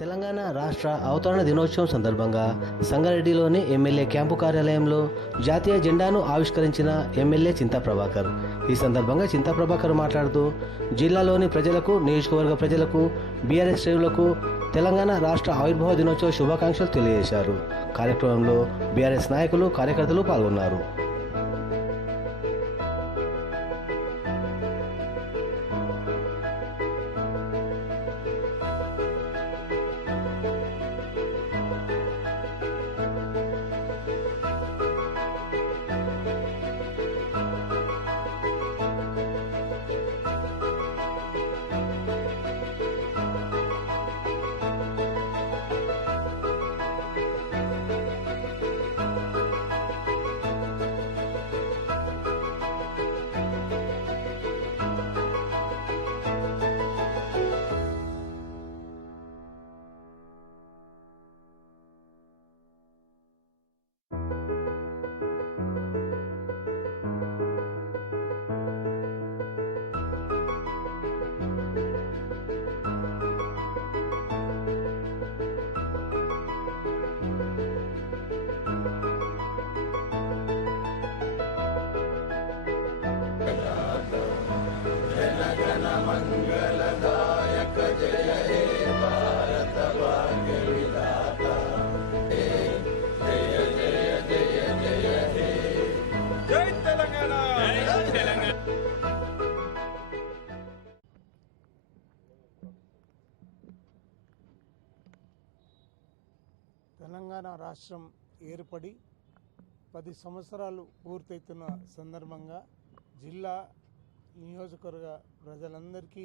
తెలంగాణ రాష్ట్ర అవతరణ దినోత్సవం సందర్భంగా సంగారెడ్డిలోని ఎమ్మెల్యే క్యాంపు కార్యాలయంలో జాతీయ జెండాను ఆవిష్కరించిన ఎమ్మెల్యే చింతా ప్రభాకర్. ఈ సందర్భంగా చింతా ప్రభాకర్ మాట్లాడుతూ జిల్లాలోని ప్రజలకు, నియోజకవర్గ ప్రజలకు, బీఆర్ఎస్ శ్రేణులకు తెలంగాణ రాష్ట్ర ఆవిర్భావ దినోత్సవ శుభాకాంక్షలు తెలియజేశారు. కార్యక్రమంలో బీఆర్ఎస్ నాయకులు, కార్యకర్తలు పాల్గొన్నారు. మంగళదాయక జయ హే భారత భాగ్య విధాత జయ జయ జయ జయ హే జై తెలంగాణ. తెలంగాణ రాష్ట్రం ఏర్పడి 10 సంవత్సరాలు పూర్తవుతున్న సందర్భంగా జిల్లా, నియోజకవర్గ ప్రజలందరికీ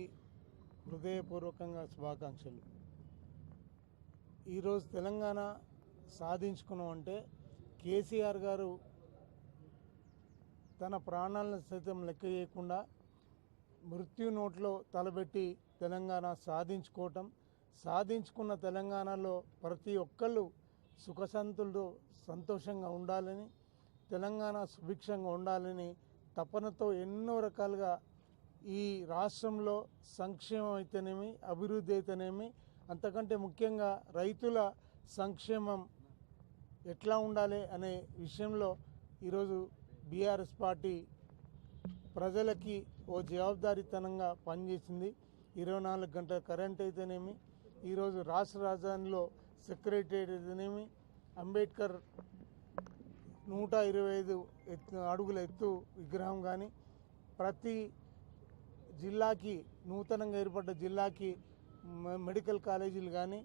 హృదయపూర్వకంగా శుభాకాంక్షలు. ఈరోజు తెలంగాణ సాధించుకున్నామంటే కేసీఆర్ గారు తన ప్రాణాలను సైతం లెక్క చేయకుండా మృత్యు నోట్లో తలబెట్టి తెలంగాణ సాధించుకున్న తెలంగాణలో ప్రతి ఒక్కళ్ళు సుఖశాంతులతో సంతోషంగా ఉండాలని, తెలంగాణ సుభిక్షంగా ఉండాలని తపనతో ఎన్నో రకాలుగా ఈ రాష్ట్రంలో సంక్షేమం అయితేనేమి, అభివృద్ధి అయితేనేమి, అంతకంటే ముఖ్యంగా రైతుల సంక్షేమం ఎట్లా ఉండాలి అనే విషయంలో ఈరోజు బీఆర్ఎస్ పార్టీ ప్రజలకి ఓ జవాబుదారీతనంగా పనిచేసింది. 24 గంటల కరెంట్ అయితేనేమి, ఈరోజు రాష్ట్ర రాజధానిలో సెక్రటేరియట్ అయితేనేమి, అంబేద్కర్ 125 అడుగుల ఎత్తు విగ్రహం కానీ, ప్రతి జిల్లాకి, నూతనంగా ఏర్పడ్డ జిల్లాకి మెడికల్ కాలేజీలు కానీ,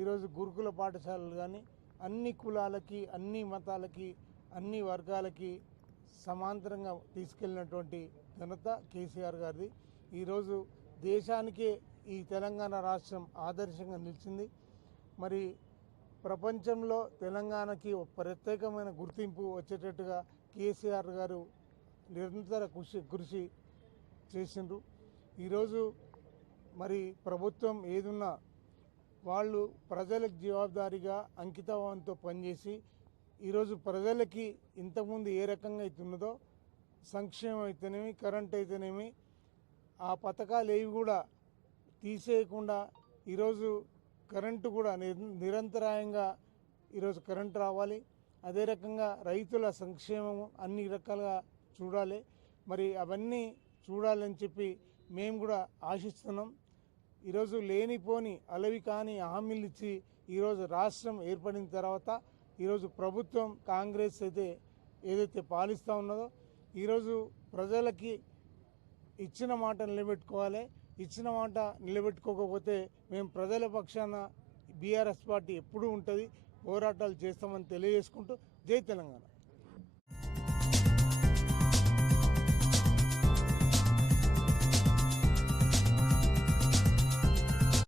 ఈరోజు గురుకుల పాఠశాలలు కానీ, అన్ని కులాలకి, అన్ని మతాలకి, అన్ని వర్గాలకి సమాంతరంగా తీసుకెళ్ళినటువంటి ఘనత కేసీఆర్ గారిది. ఈరోజు దేశానికే ఈ తెలంగాణ రాష్ట్రం ఆదర్శంగా నిలిచింది. మరి ప్రపంచంలో తెలంగాణకి ఒక ప్రత్యేకమైన గుర్తింపు వచ్చేటట్టుగా కేసీఆర్ గారు నిరంతర కృషి చేసిండ్రు. ఈరోజు మరి ప్రభుత్వం ఏదున్నా వాళ్ళు ప్రజలకు జవాబుదారీగా అంకితభావంతో పనిచేసి ఈరోజు ప్రజలకి ఇంతకుముందు ఏ రకంగా అవుతున్నదో సంక్షేమం అయితేనేమి, కరెంట్ అయితేనేమి, ఆ పథకాలు ఏవి కూడా తీసేయకుండా ఈరోజు కరెంటు కూడా నిరంతరాయంగా ఈరోజు కరెంటు రావాలి. అదే రకంగా రైతుల సంక్షేమము అన్ని రకాలుగా చూడాలి. మరి అవన్నీ చూడాలని చెప్పి మేము కూడా ఆశిస్తున్నాం. ఈరోజు లేనిపోని అలవి కాని హామీలు ఇచ్చి ఈరోజు రాష్ట్రం ఏర్పడిన తర్వాత ఈరోజు ప్రభుత్వం కాంగ్రెస్ అయితే ఏదైతే పాలిస్తూ ఉన్నదో ఈరోజు ప్రజలకి ఇచ్చిన మాట నిలబెట్టుకోవాలి. ఇచ్చిన మాట నిలబెట్టుకోకపోతే మేము ప్రజల పక్షాన బీఆర్ఎస్ పార్టీ ఎప్పుడూ ఉంటుంది, పోరాటాలు చేస్తామని తెలియజేసుకుంటూ జై తెలంగాణ.